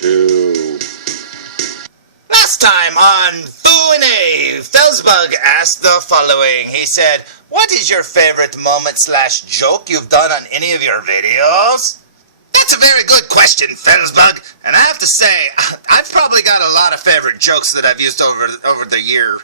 2. Last time on Q&A, felzbug asked the following. He said, "What is your favorite moment/joke you've done on any of your videos?" That's a very good question, felzbug. And I have to say, I've probably got a lot of favorite jokes that I've used over the years.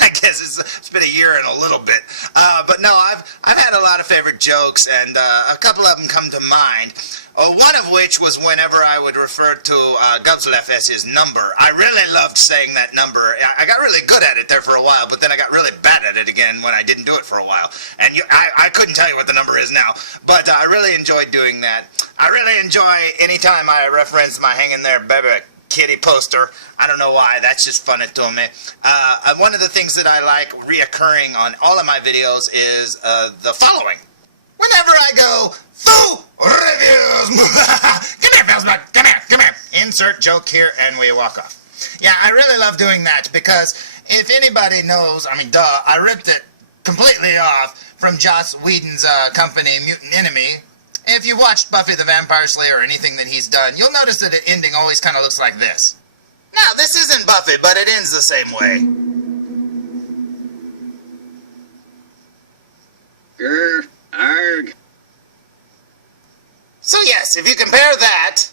I guess it's been a year and a little bit. But no, I've had a lot of favorite jokes, and a couple of them come to mind. One of which was whenever I would refer to Gubslef as his number. I really loved saying that number. I got really good at it there for a while, but then I got really bad at it again when I didn't do it for a while. And I couldn't tell you what the number is now, but I really enjoyed doing that. I really enjoy any time I reference my Hang in There Baby Kitty poster. I don't know why, that's just funny to me. One of the things that I like reoccurring on all of my videos is the following. Whenever I go, "Foo reviews," come here, felzbug, come here. Insert joke here, and we walk off. Yeah, I really love doing that, because if anybody knows, I ripped it completely off from Joss Whedon's company, Mutant Enemy. If you watched Buffy the Vampire Slayer or anything that he's done, you'll notice that the ending always kind of looks like this. Now, this isn't Buffy, but it ends the same way. Arg. So yes, if you compare that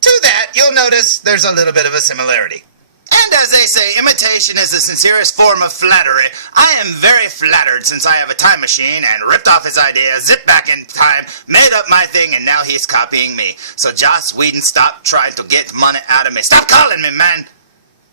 to that, you'll notice there's a little bit of a similarity. And as they say, imitation is the sincerest form of flattery. I am very flattered since I have a time machine and ripped off his idea, zipped back in time, made up my thing, and now he's copying me. So Joss Whedon, stop trying to get money out of me. Stop calling me, man!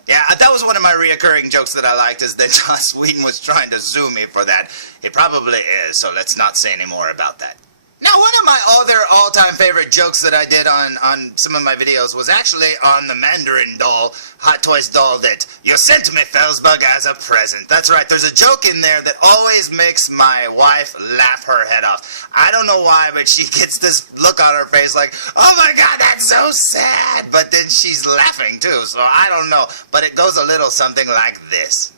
Yeah, that was one of my reoccurring jokes that I liked, is that Joss Whedon was trying to sue me for that. He probably is, so let's not say any more about that. Now, one of my other all-time favorite jokes that I did on some of my videos was actually on the Mandarin doll, Hot Toys doll that you sent me, felzbug, as a present. That's right, there's a joke in there that always makes my wife laugh her head off. I don't know why, but she gets this look on her face like, "Oh my God, that's so sad!" But then she's laughing too, so I don't know. But it goes a little something like this.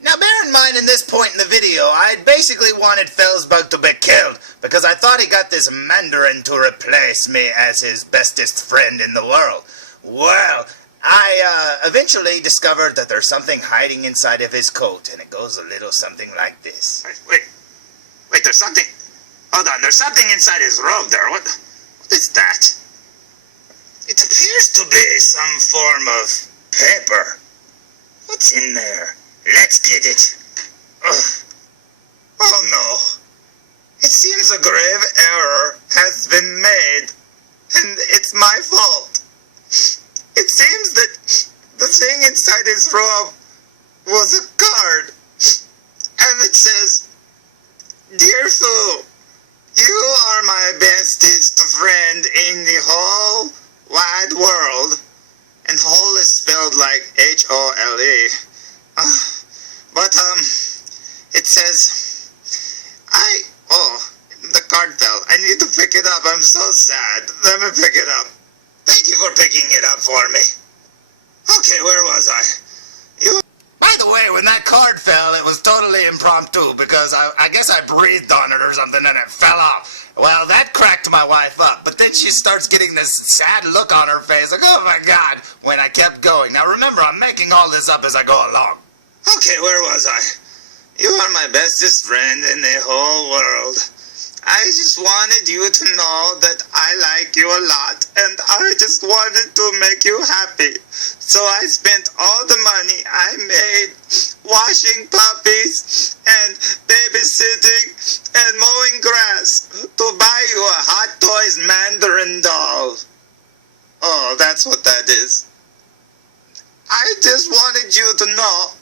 Now, bear in mind, in this point in the video, I basically wanted felzbug to be killed, because I thought he got this Mandarin to replace me as his bestest friend in the world. Well, I eventually discovered that there's something hiding inside of his coat, and it goes a little something like this. Wait, there's something... Hold on, there's something inside his robe there. What is that? It appears to be some form of paper. What's in there? Let's get it. Ugh. Oh no. It seems a grave error has been made, and it's my fault. It seems that the thing inside his robe was a card, and it says, "Dear Foo, you are my bestest friend in the whole wide world." And whole is spelled like H-O-L-E. But, it says, the card fell. I need to pick it up. I'm so sad. Let me pick it up. Thank you for picking it up for me. Okay, where was I? By the way, when that card fell, it was totally impromptu, because I guess I breathed on it or something and it fell off. Well, that cracked my wife up, but then she starts getting this sad look on her face, like, oh my God, when I kept going. Now remember, I'm making all this up as I go along. Okay, where was I? You are my bestest friend in the whole world. I just wanted you to know that I like you a lot, and I just wanted to make you happy. So I spent all the money I made washing puppies and babysitting and mowing grass to buy you a Hot Toys Mandarin doll. Oh, that's what that is. I just wanted you to know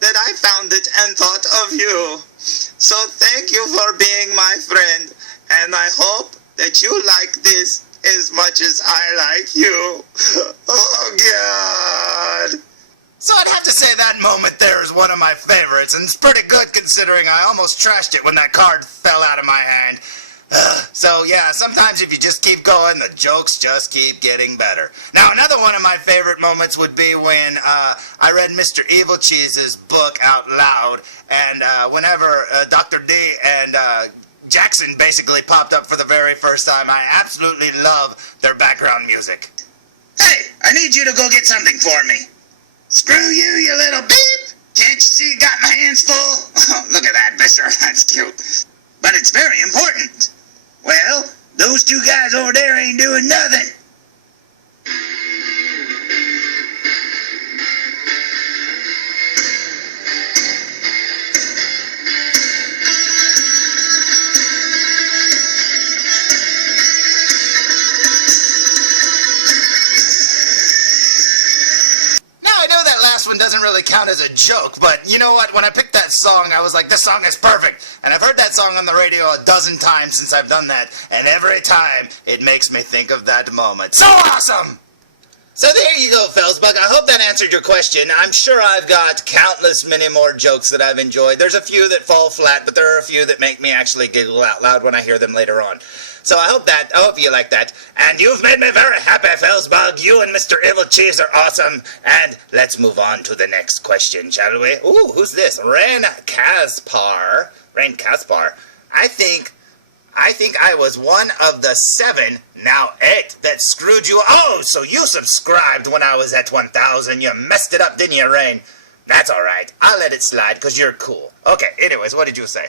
that I found it and thought of you. So thank you for being my friend, and I hope that you like this as much as I like you. Oh, God. So I'd have to say that moment there is one of my favorites, and it's pretty good considering I almost trashed it when that card fell out of my hand. So yeah, sometimes if you just keep going, the jokes just keep getting better. Now, another one of my favorite moments would be when I read Mr. Evil Cheese's book out loud, and whenever Dr. D and Jackson basically popped up for the very first time, I absolutely love their background music. Hey, I need you to go get something for me. Screw you, you little beep! Can't you see got my hands full? Oh, look at that, mister. That's cute. But it's very important. Well, those two guys over there ain't doing nothing. One doesn't really count as a joke, but you know what? When I picked that song, I was like, this song is perfect. And I've heard that song on the radio a dozen times since I've done that, and every time it makes me think of that moment. So awesome! So there you go, felzbug. I hope that answered your question. I'm sure I've got countless many more jokes that I've enjoyed. There's a few that fall flat, but there are a few that make me actually giggle out loud when I hear them later on. So I hope you like that. And you've made me very happy, felzbug. You and Mr. Evil Cheese are awesome. And let's move on to the next question, shall we? Ooh, who's this? Raine Kaspar. Raine Kaspar. I think I was one of the 7, now 8, that screwed you. Oh, so you subscribed when I was at 1,000. You messed it up, didn't you, Raine? That's all right. I'll let it slide because you're cool. Okay, anyways, what did you say?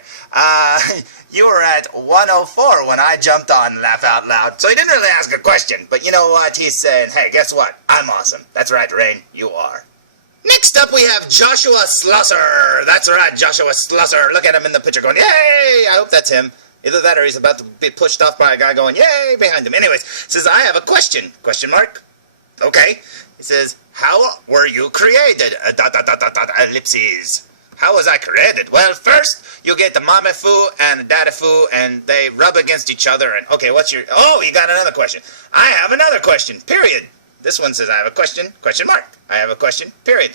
You were at 104 when I jumped on Laugh Out Loud. So he didn't really ask a question, but you know what? He's saying, hey, guess what? I'm awesome. That's right, Raine. You are. Next up, we have Joshua Slosser. That's right, Joshua Slosser. Look at him in the picture going, yay! I hope that's him. Either that or he's about to be pushed off by a guy going, yay, behind him. Anyways, says, I have a question. Question mark? Okay. He says, how were you created? Ellipses. How was I created? Well, first, you get the mommy foo and the daddy foo, and they rub against each other, and, okay, what's your, oh, you got another question. I have another question, period. This one says, I have a question, question mark. I have a question, period.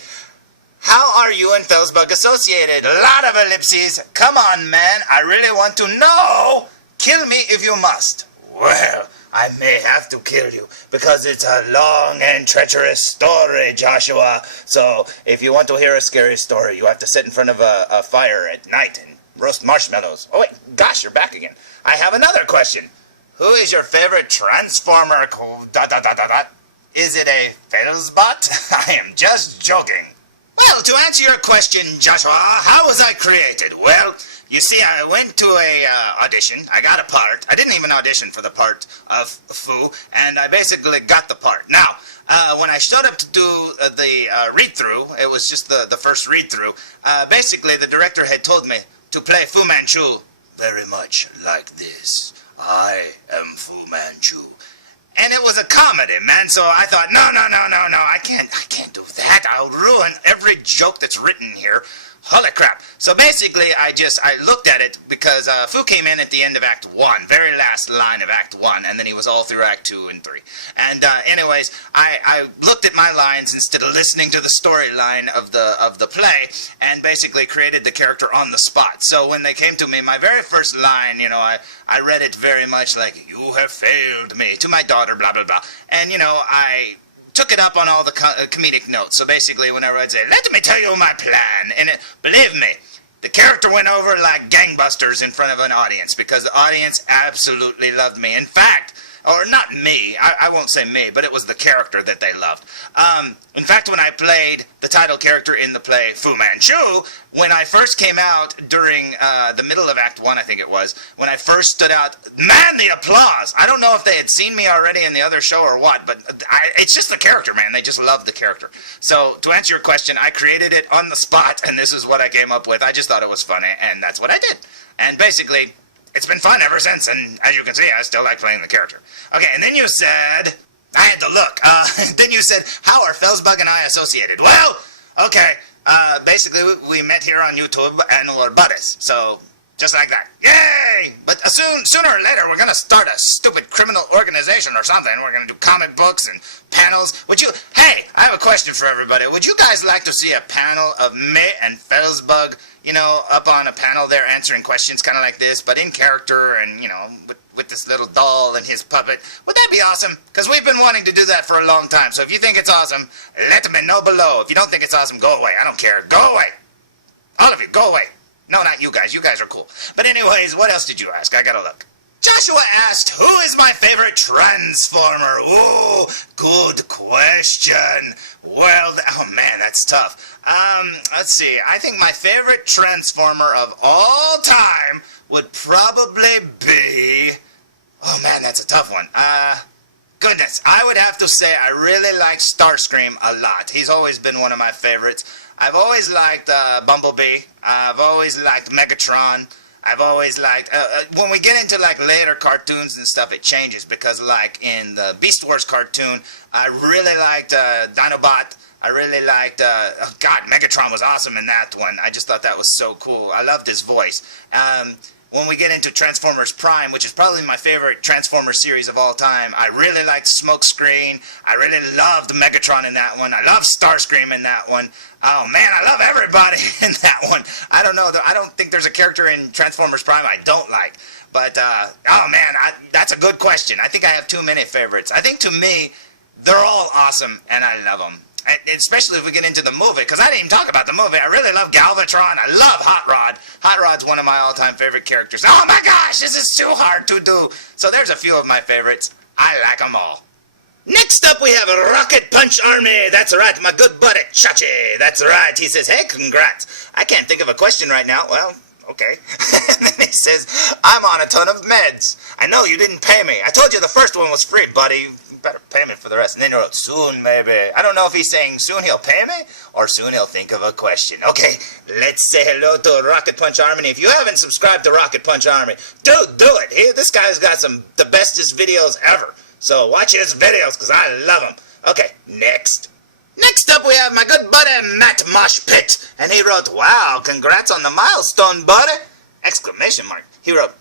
How are you and felzbug associated? A lot of ellipses. Come on, man, I really want to know. Kill me if you must. Well, I may have to kill you, because it's a long and treacherous story, Joshua. So, if you want to hear a scary story, you have to sit in front of a fire at night and roast marshmallows. Oh, wait, gosh, you're back again. I have another question. Who is your favorite Transformer? ... Is it a felzbot? I am just joking. Well, to answer your question, Joshua, how was I created? Well, you see, I went to a audition. I got a part. I didn't even audition for the part of Foo, and I basically got the part. Now, when I showed up to do the read-through, it was just the first read-through, basically the director had told me to play Fu Manchu very much like this. I am Fu Manchu. And it was a comedy, man, so I thought, no, I can't do that. I'll ruin every joke that's written here. Holy crap. So basically, I looked at it because Fu came in at the end of Act 1, very last line of Act 1, and then he was all through Act 2 and 3. And anyways, I looked at my lines instead of listening to the storyline of the play, and basically created the character on the spot. So when they came to me, my very first line, you know, I read it very much like, you have failed me, to my daughter, blah, blah, blah. And, you know, I took it up on all the comedic notes. So basically, whenever I'd say, let me tell you my plan, and believe me, the character went over like gangbusters in front of an audience, because the audience absolutely loved me. In fact, or not me, I won't say me, but it was the character that they loved. In fact, when I played the title character in the play Fu Manchu, when I first came out during the middle of Act 1, I think it was, when I first stood out, man, the applause! I don't know if they had seen me already in the other show or what, but it's just the character, man. They just loved the character. So, to answer your question, I created it on the spot, and this is what I came up with. I just thought it was funny, and that's what I did. And basically, it's been fun ever since, and as you can see, I still like playing the character. Okay, and then you said, I had to look, then you said, how are felzbug and I associated? Well, okay, basically we met here on YouTube and we're buddies, so just like that. Yay! But sooner or later we're gonna start a stupid criminal organization or something. We're gonna do comic books and panels. Hey, I have a question for everybody. Would you guys like to see a panel of me and felzbug, you know, up on a panel there answering questions kind of like this, but in character and, you know, with this little doll and his puppet? Would that be awesome? Because we've been wanting to do that for a long time. So if you think it's awesome, let me know below. If you don't think it's awesome, go away. I don't care. Go away. All of you, go away. No, not you guys. You guys are cool. But anyways, what else did you ask? I gotta look. Joshua asked, who is my favorite Transformer? Ooh, good question. Well, oh man, that's tough. Let's see. I think my favorite Transformer of all time would probably be... Oh man, that's a tough one. Goodness, I would have to say I really like Starscream a lot. He's always been one of my favorites. I've always liked Bumblebee. I've always liked Megatron. I've always liked, when we get into like later cartoons and stuff, it changes because like in the Beast Wars cartoon, I really liked Dinobot. I really liked, Megatron was awesome in that one. I just thought that was so cool. I loved his voice. When we get into Transformers Prime, which is probably my favorite Transformers series of all time, I really liked Smokescreen. I really loved Megatron in that one. I love Starscream in that one. Oh man, I love everybody in that one. I don't know. I don't think there's a character in Transformers Prime I don't like. But, oh man, that's a good question. I think I have too many favorites. I think to me, they're all awesome and I love them. Especially if we get into the movie, because I didn't even talk about the movie. I really love Galvatron. I love Hot Rod. Hot Rod's one of my all-time favorite characters. Oh my gosh, this is too hard to do. So there's a few of my favorites. I like them all. Next up we have Rocket Punch Army. That's right, my good buddy Chachi. That's right. He says, hey, congrats. I can't think of a question right now. Well, okay. And then he says, I'm on a ton of meds. I know you didn't pay me. I told you the first one was free, buddy. Better pay me for the rest. And then he wrote, soon maybe. I don't know if he's saying soon he'll pay me or soon he'll think of a question. Okay, let's say hello to Rocket Punch Army. If you haven't subscribed to Rocket Punch Army, do it. This guy's got the bestest videos ever. So watch his videos because I love them. Okay, next. Next up we have my good buddy Matt Moshpit. And he wrote, wow, congrats on the milestone, buddy! Exclamation mark. He wrote,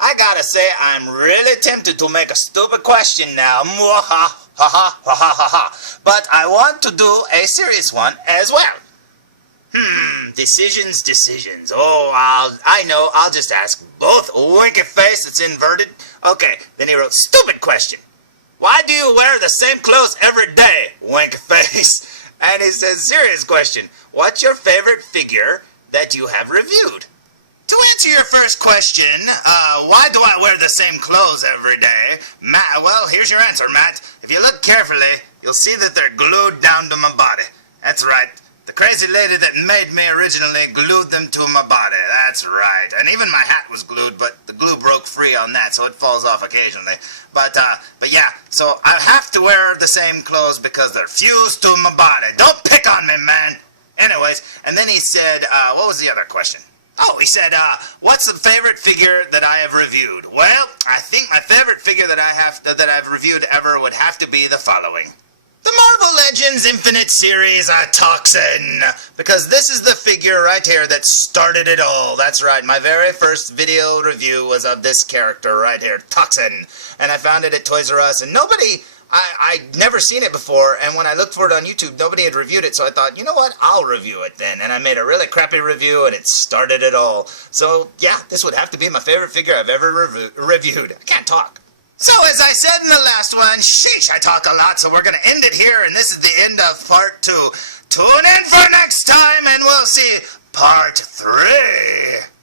I gotta say, I'm really tempted to make a stupid question now. But I want to do a serious one as well. Decisions. Oh, I know, I'll just ask both. Winky face, it's inverted. Okay, then he wrote, stupid question. Why do you wear the same clothes every day? Winky face. And he says, serious question. What's your favorite figure that you have reviewed? To answer your first question, why do I wear the same clothes every day? Matt, well, here's your answer, Matt. If you look carefully, you'll see that they're glued down to my body. That's right. The crazy lady that made me originally glued them to my body. That's right. And even my hat was glued, but the glue broke free on that, so it falls off occasionally. But yeah, so I have to wear the same clothes because they're fused to my body. Don't pick on me, man. Anyways, and then he said, what was the other question? Oh, he said, what's the favorite figure that I have reviewed? Well, I think my favorite figure that I've reviewed ever would have to be the following. The Marvel Legends Infinite Series Toxin. Because this is the figure right here that started it all. That's right, my very first video review was of this character right here, Toxin. And I found it at Toys R Us, and I'd never seen it before, and when I looked for it on YouTube, nobody had reviewed it, so I thought, you know what, I'll review it then. And I made a really crappy review, and it started it all. So, yeah, this would have to be my favorite figure I've ever reviewed. I can't talk. So, as I said in the last one, sheesh, I talk a lot, so we're going to end it here, and this is the end of part 2. Tune in for next time, and we'll see part 3.